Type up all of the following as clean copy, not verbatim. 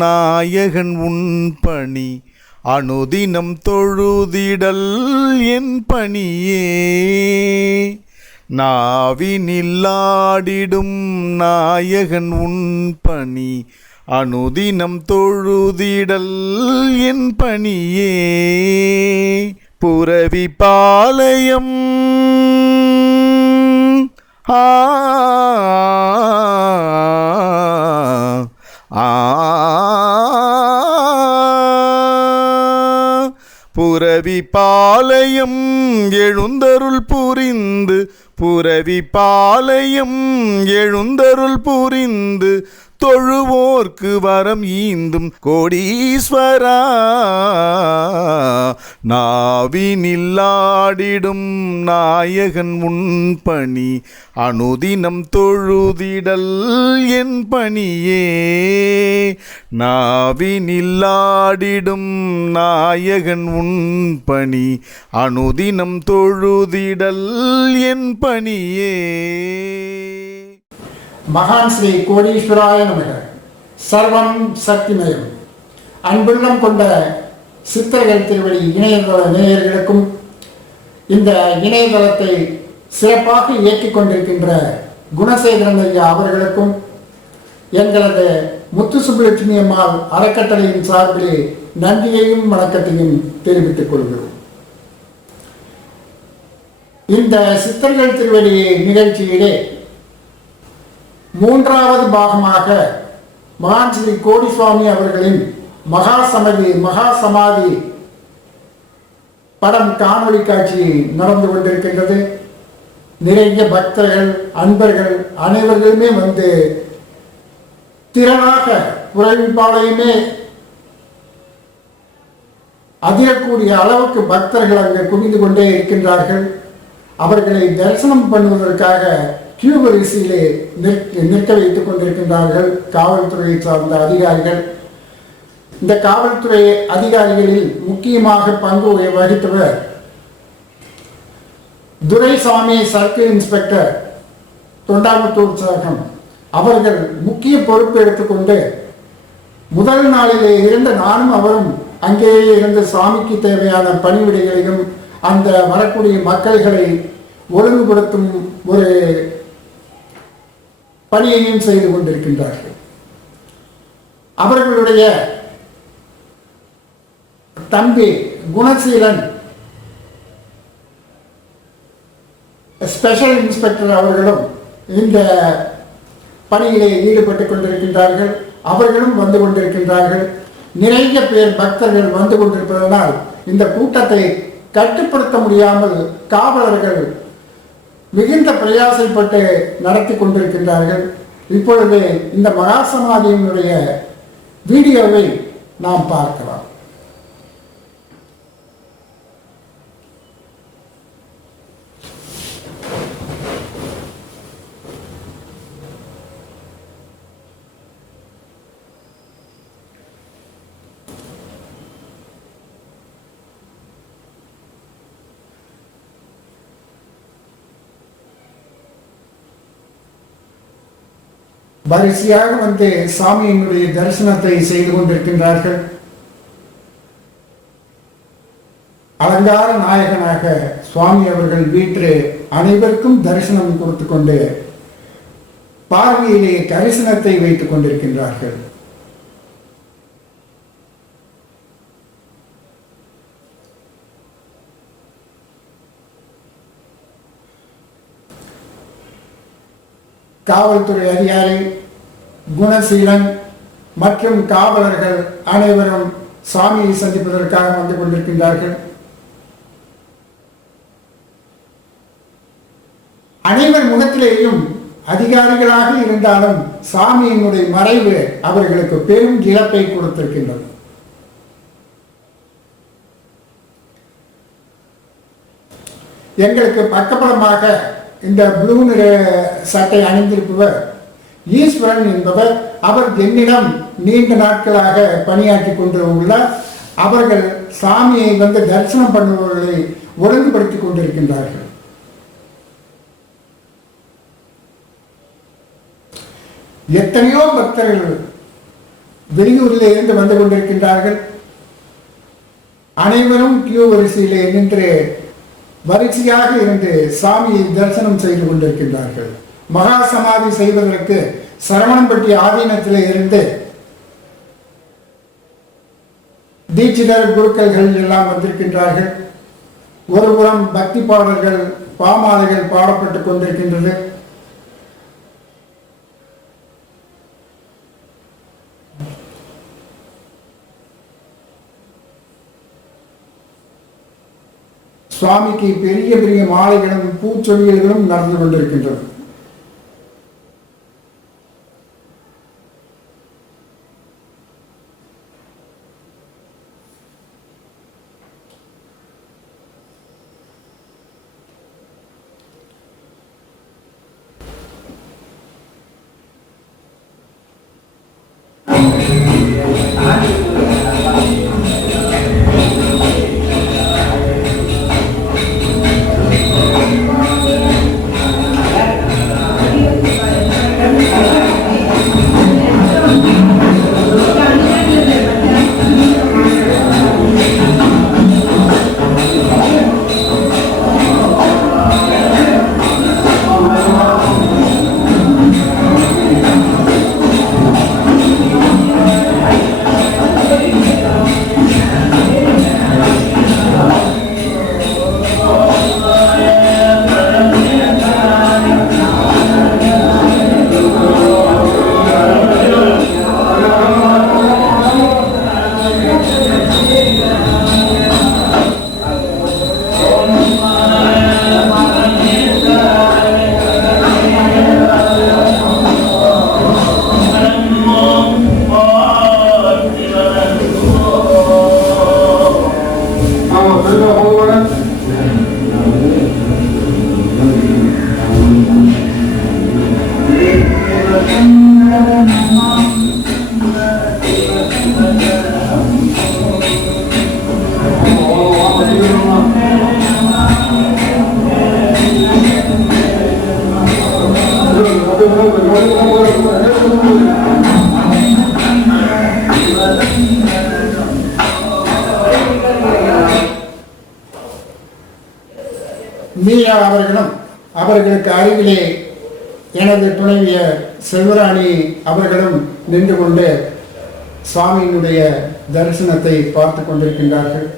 நாயகன் உன் பணி அனுதினம் தொழுதிடல் என் பணியே. நாவினில்லாடிடும் நாயகன் உன் பணி அனுதினம் தொழுதிடல் என் பணியே. புரவி பாளையம் புரவி பாளையம் எழுந்தருள் புரிந்து புரவி பாளையம் எழுந்தருள் புரிந்து தொழுவோர்க்கு வரம் ஈந்தும் கோடீஸ்வரா. நாவினில்லாடிடும் நாயகன் உன் பணி அனுதினம் தொழுதிடல் என் பணியே. நாவினில்லாடிடும் நாயகன் உன் பணி அனுதினம் தொழுதிடல் என் பணியே. மகான் ஸ்ரீ கோடீஸ்வராய நமக. சர்வம் சக்திமயம். அன்புள்ளம் கொண்ட சித்தர்கள் திருவடி இணையதள நேயர்களுக்கும் இந்த இணையதளத்தை சிறப்பாக இயக்கிக் கொண்டிருக்கின்ற குணசேகரன் ஐயா அவர்களுக்கும் எங்களது முத்து சுப்புலட்சுமி அம்மாள் அறக்கட்டளையின் சார்பிலே நன்றியையும் வணக்கத்தையும் தெரிவித்துக் கொள்கிறோம். இந்த சித்தர்கள் திருவடி நிகழ்ச்சியிலே மூன்றாவது பாகமாக மகான் ஸ்ரீ கோடிசுவாமி அவர்களின் மகா சமாதி படம் காணொளி காட்சி நடந்து கொண்டிருக்கின்றது. நிறைய பக்தர்கள் அன்பர்கள் அனைவர்களுமே வந்து திரளாக புறவிப்பாளையுமே அதிரக்கூடிய அளவுக்கு பக்தர்கள் அங்கே குவிந்து கொண்டே இருக்கின்றார்கள். அவர்களை தரிசனம் பண்ணுவதற்காக கியூ வரிசையிலே நிற்க வைத்துக் கொண்டிருக்கின்றார்கள் காவல்துறையை சார்ந்த அதிகாரிகள். இந்த காவல்துறை அதிகாரிகளில் முக்கியமாக பங்கு வகித்தவர் துரைசாமி சர்க்கிள் இன்ஸ்பெக்டர் தொண்டாமுத்தூர் சரகம் அவர்கள் முக்கிய பொறுப்பு எடுத்துக்கொண்டு முதல் நாளிலே இருந்த நானும் அவரும் அங்கேயே இருந்து சாமிக்கு தேவையான பணிவிடைகளையும் அந்த வரக்கூடிய மக்களை ஒழுங்குபடுத்தும் ஒரு பணியையும் செய்து கொண்டிருக்கின்றார்கள். அவர்களுடைய தம்பி குணசீலன் ஸ்பெஷல் இன்ஸ்பெக்டர் அவர்களும் இந்த பணியிலே ஈடுபட்டுக் கொண்டிருக்கின்றார்கள். அவர்களும் வந்து கொண்டிருக்கின்றார்கள். நிறைய பேர் பக்தர்கள் வந்து கொண்டிருப்பதனால் இந்த கூட்டத்தை கட்டுப்படுத்த முடியாமல் காவலர்கள் மிகுந்த பிரயாசப்பட்டு நடத்தி கொண்டிருக்கின்றார்கள். இப்பொழுது இந்த மகாசமாதியினுடைய வீடியோவை நாம் பார்க்கலாம். வரிசையாக வந்து சாமியினுடைய தரிசனத்தை செய்து கொண்டிருக்கின்றார்கள். அலங்கார நாயகனாக சுவாமி அவர்கள் வீட்டில் அனைவருக்கும் தரிசனம் கொடுத்து கொண்டு பார்வையிலே தரிசனத்தை வைத்துக் கொண்டிருக்கின்றார்கள். காவல்துறை அதிகாரி குணசீலன் மற்றும் காவலர்கள் அனைவரும் சாமியை சந்திப்பதற்காக வந்து கொண்டிருக்கின்றார்கள். அனைவர் முகத்திலேயும் அதிகாரிகளாக இருந்தாலும் சாமியினுடைய மறைவு அவர்களுக்கு பெரும் இழப்பை கொடுத்திருக்கின்றது. எங்களுக்கு பக்கபலமாக இந்த ப்ளூ நிற சட்டை அணிந்திருப்பவர் ஈஸ்வரன் என்பவர். அவர் என்னிடம் நீண்ட நாட்களாக பணியாற்றி கொண்டு உள்ளார். அவர்கள் சாமியை வந்து தரிசனம் பண்ணுபவர்களை ஒழுங்குபடுத்திக் கொண்டிருக்கின்றார்கள். எத்தனையோ பக்தர்கள் வெளியூரில் இருந்து வந்து கொண்டிருக்கின்றார்கள். அனைவரும் கியூ வரிசையிலே நின்று வரிசையாக இருந்து சாமியை தரிசனம் செய்து கொண்டிருக்கின்றார்கள். மகா சமாதி செய்வதற்கு சரவணம்பட்டி ஆதீனத்திலே இருந்து தீட்சிதர் குருக்கள்கள் எல்லாம் வந்திருக்கின்றார்கள். ஒருபுறம் பக்தி பாடல்கள் பாமாலைகள் பாடப்பட்டுக் கொண்டிருக்கின்றது. சுவாமிக்கு பெரிய பெரிய மாலைகளும் பூச்சொலிகளும் நடந்து கொண்டிருக்கின்றது. மீரா அவர்களும் அவர்களுக்கு அருகிலே எனது துணைவியர் செல்வராணி அவர்களும் நின்று கொண்டு சுவாமியினுடைய தரிசனத்தை பார்த்து கொண்டிருக்கின்றார்கள்.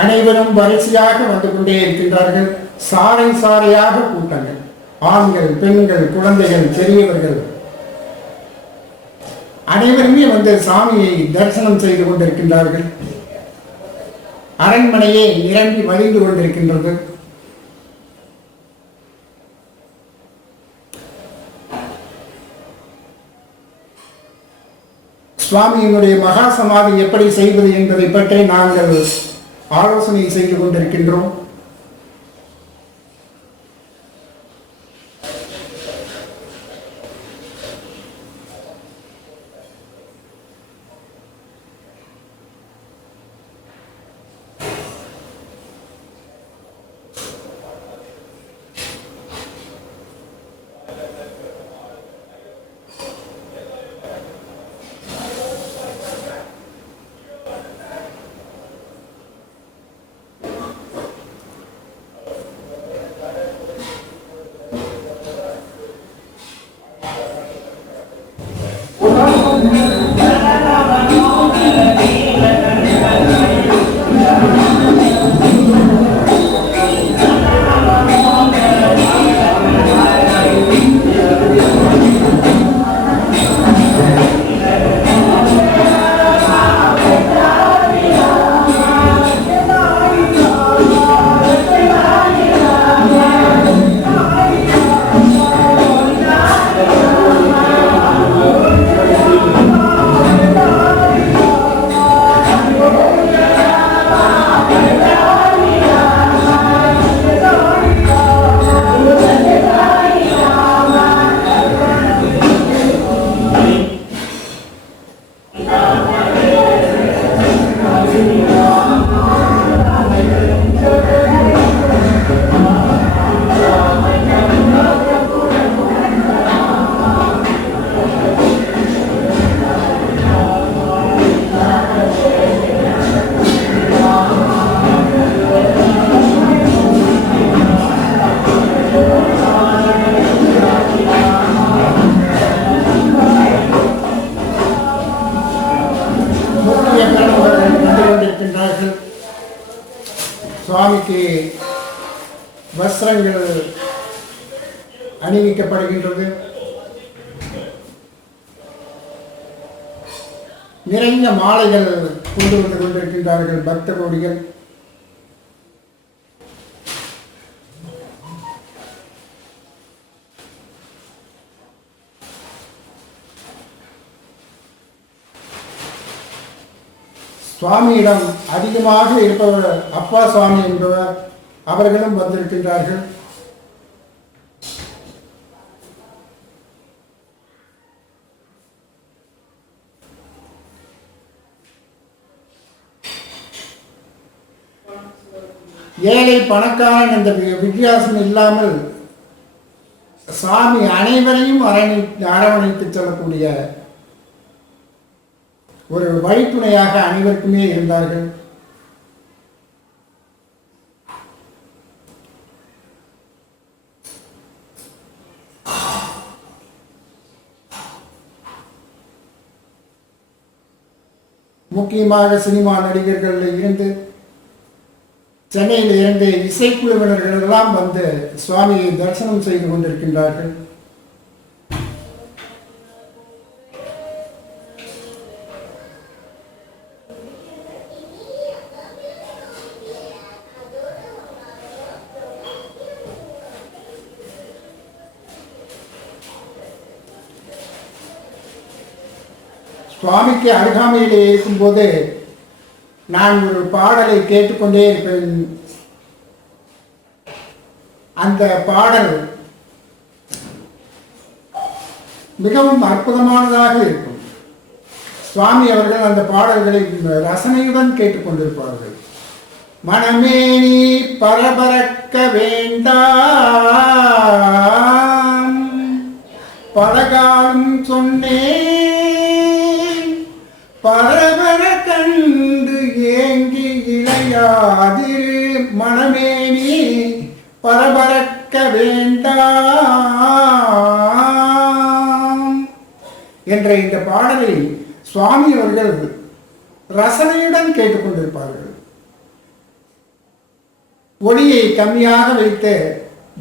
அனைவரும் வரிசையாக வந்து கொண்டே இருக்கின்றார்கள். சாறை சாறையாக கூட்டங்கள், ஆண்கள், பெண்கள், குழந்தைகள், பெரியவர்கள் அனைவருமே வந்து சாமியை தரிசனம் செய்து கொண்டிருக்கின்றார்கள். அரண்மனையே நிரம்பி வழிந்து கொண்டிருக்கின்றது. சுவாமியினுடைய மகா சமாதி எப்படி செய்வது என்பதை பற்றி நாங்கள் ஆலோசனை செய்து கொண்டிருக்கின்றோம். சுவாமிக்கு வஸ்திரங்கள் அணிவிக்கப்படுகின்றது. நிறைய மாலைகள் கொண்டு வந்து கொண்டிருக்கின்றார்கள் பக்த கோடிகள். சுவாமியிடம் அதிகமாக இருப்பவர் அப்பா சுவாமி என்பவர், அவர்களும் வந்திருக்கின்றார்கள். ஏழை பணக்காரன் என்ற வித்தியாசம் இல்லாமல் சாமி அனைவரையும் அரவணைத்து செல்லக்கூடிய ஒரு வழித்துணையாக அனைவருக்குமே இருந்தார்கள். முக்கியமாக சினிமா நடிகர்கள் இருந்து, சென்னையில் இருந்து இசைக்குழுவினர்கள் எல்லாம் வந்து சுவாமியை தரிசனம் செய்து கொண்டிருக்கின்றார்கள். சுவாமிக்கு அருகாமையிலே இருக்கும்போது நான் ஒரு பாடலை கேட்டுக்கொண்டே இருப்பேன். அந்த பாடல் மிகவும் அற்புதமானதாக இருக்கும். சுவாமி அவர்கள் அந்த பாடல்களை ரசனையுடன் கேட்டுக்கொண்டிருப்பார்கள். மனமேனி பரபரக்க வேண்டாம், பலகாலம் சொன்னேன் பரபர கண்டு ஏங்கி இளையாதிரு, மனமேனி பரபரக்க வேண்டாம் என்ற இந்த பாடலை சுவாமி அவர்கள் ரசனையுடன் கேட்டுக்கொண்டிருப்பார்கள். ஒளியை கம்மியாக வைத்து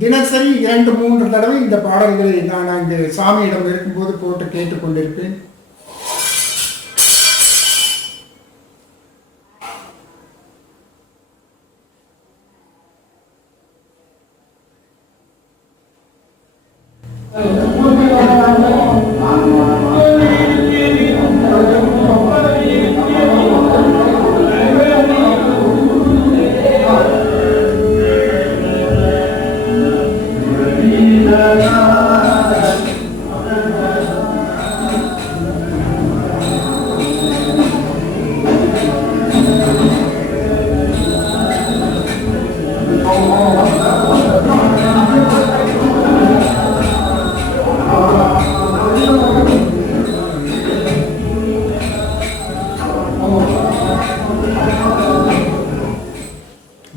தினசரி 2-3 தடவை இந்த பாடல்களை நான் அங்கு சாமியிடம் இருக்கும்போது போட்டு கேட்டுக்கொண்டிருப்பேன்.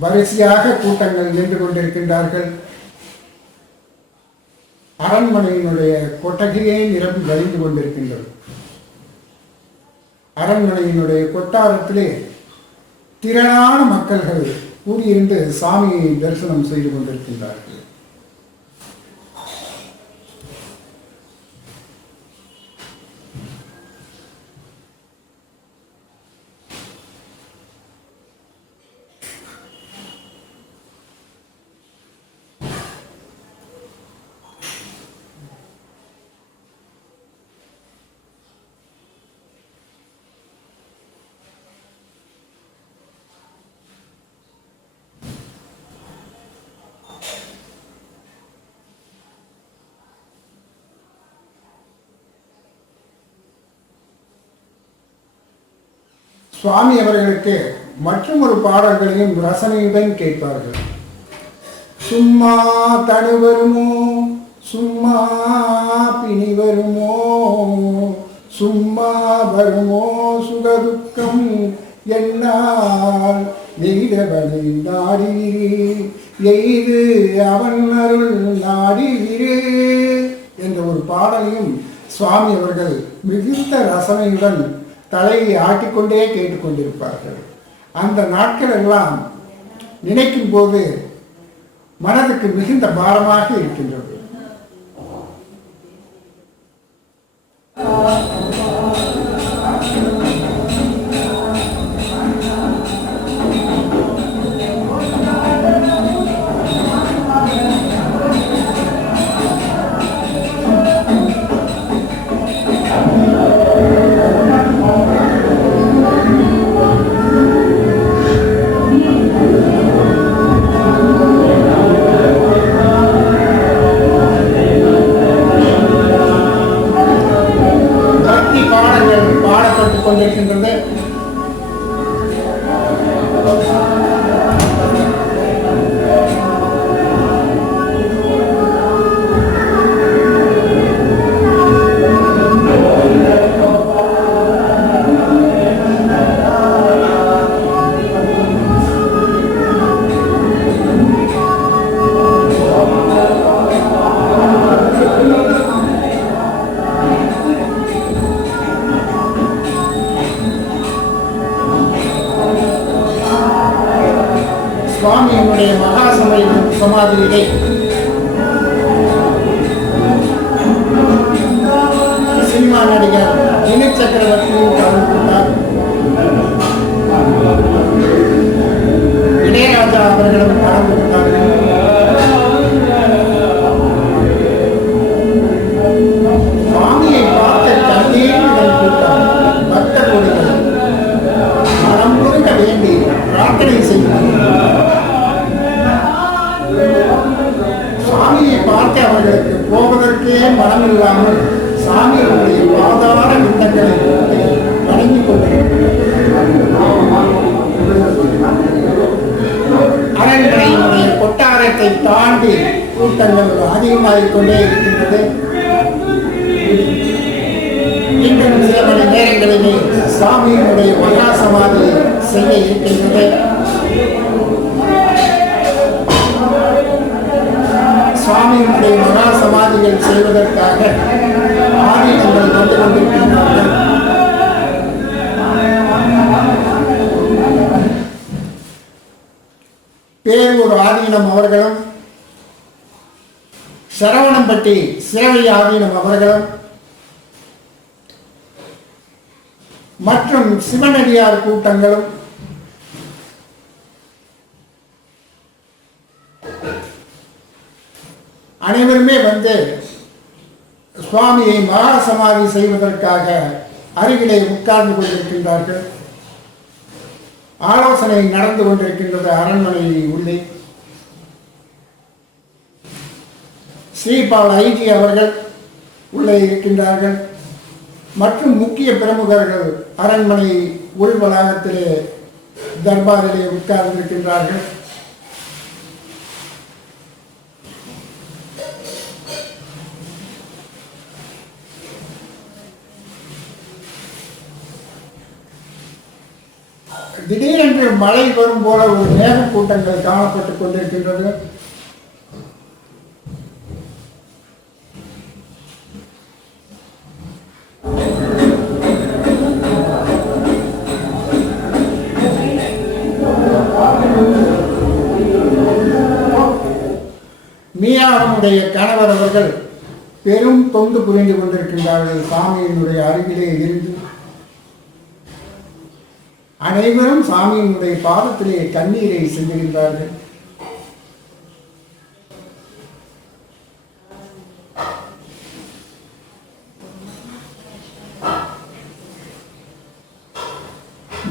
வரிசையாக கூட்டங்கள் நின்று கொண்டிருக்கின்றார்கள். அரண்மனையினுடைய கொட்டகையே நிரம்பி வழிந்து கொண்டிருக்கின்றது. அரண்மனையினுடைய கொட்டாரத்திலே திரளான மக்கள்கள் கூடியிருந்து சாமியை தரிசனம் செய்து கொண்டிருக்கின்றார்கள். சுவாமி அவர்களுக்கு மற்றொரு பாடல்களையும் ரசனையுடன் கேட்பார்கள். சும்மா தனு வருமோ, சும்மா பிணி வருமோ, சும்மா வருமோ சுகதுக்கம் என்னால் எய்தவனை நாடிவிரே, எய்து அவன் அருள் நாடிவிரே என்ற ஒரு பாடலையும் சுவாமி அவர்கள் மிகுந்த ரசனையுடன் தலையை ஆட்டிக்கொண்டே கேட்டுக்கொண்டிருப்பார்கள். அந்த நாட்கள் எல்லாம் நினைக்கும் போது மனதுக்கு மிகுந்த பாரமாக இருக்கின்றது. கொண்டிருக்கின்றது. சுவாமியினுடைய மகா சமாதியிலே சினிமா நடிகர் வினித் சக்கரவர்த்தியும் கலந்து கொண்டார். இளையராஜா அவர்களும் கலந்து கொண்டார்கள். சுவாமியை பார்த்த கண்ணீருடன் கூட்டம் பக்த கோடிகள் மனம் முருக வேண்டி பிரார்த்தனை செய்தார்கள். சாமியை பார்த்து அவர்களுக்கு போவதற்கே மனம் இல்லாமல் சாமியுடைய பாதார விந்தங்களை வணங்கிக் அரண்மனையினுடைய கொட்டாரத்தை தாண்டி கூட்டங்கள் அதிகமாகிக் கொண்டே இருக்கின்றது. இன்னும் சில மணி நேரங்களிலே சாமியினுடைய மகா சமாதி செய்ய இருக்கின்றது. சுவாமியினுடைய மகா சமாதிகள் செய்வதற்காக ஆதீனங்கள் வந்து கொண்டிருக்கின்றார்கள். பேரூர் ஆதீனம் அவர்களும் சரவணம்பட்டி சிறவை ஆதீனம் அவர்களும் மற்றும் சிவனடியார் கூட்டங்களும் அனைவருமே வந்து சுவாமியை மகா சமாதி செய்வதற்காக அருகிலே உட்கார்ந்து கொண்டிருக்கின்றார்கள். ஆலோசனை நடந்து கொண்டிருக்கின்றது அரண்மனை உள்ளே. ஸ்ரீபால் ஐஜி அவர்கள் உள்ளே இருக்கின்றார்கள். மற்றும் முக்கிய பிரமுகர்கள் அரண்மனை உள் வளாகத்திலே தர்பாரிலே உட்கார்ந்திருக்கின்றார்கள். திடீரென்று மழை வரும் போல ஒரு மேகக்கூட்டங்கள் காணப்பட்டுக் கொண்டிருக்கின்றது. மீராவனுடைய கணவர் அவர்கள் பெரும் தொண்டு புரிந்து கொண்டிருக்கின்றார்கள். சாமியினுடைய அருகிலே இருந்து அனைவரும் சாமியினுடைய பாதத்திலே கண்ணீரை செல்கின்றார்கள்.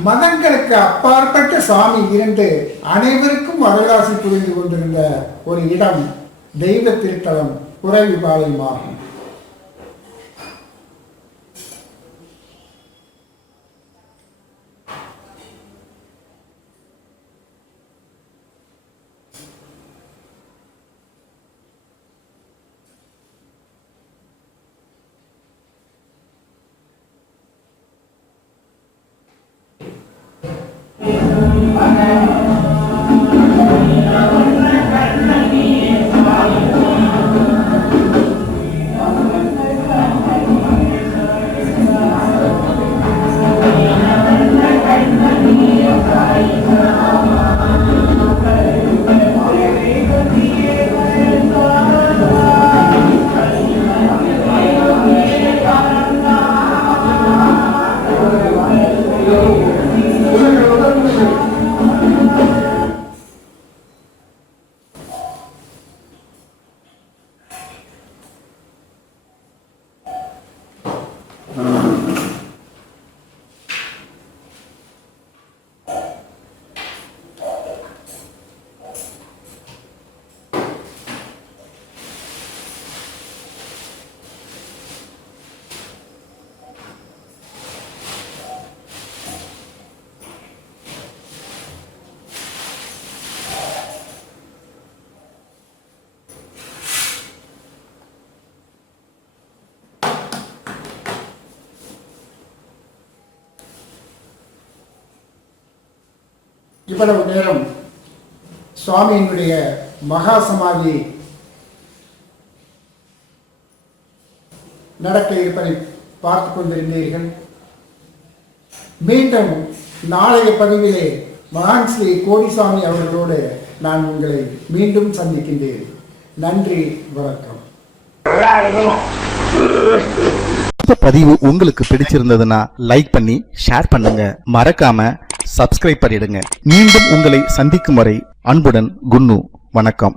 மதங்களுக்கு அப்பாற்பட்ட சாமி இருந்து அனைவருக்கும் அருளாசி புரிந்து கொண்டிருந்த ஒரு இடம் தெய்வ திருத்தலம் குறைவிபாளையமாகும். இவ்வளவு நேரம் சுவாமியினுடைய மகா சமாதி நடக்க இருப்பதை பார்த்து கொண்டிருந்தீர்கள். மீண்டும் நாளைய பதிவிலே மகான் ஸ்ரீ கோடிசாமி அவர்களோடு நான் உங்களை மீண்டும் சந்திக்கின்றேன். நன்றி, வணக்கம். இந்த பதிவு உங்களுக்கு பிடிச்சிருந்ததுன்னா லைக் பண்ணி ஷேர் பண்ணுங்க. மறக்காம சப்ஸ்கிரைப் பண்ணிடுங்க. மீண்டும் உங்களை சந்திக்கும் வரை அன்புடன் குன்னு. வணக்கம்.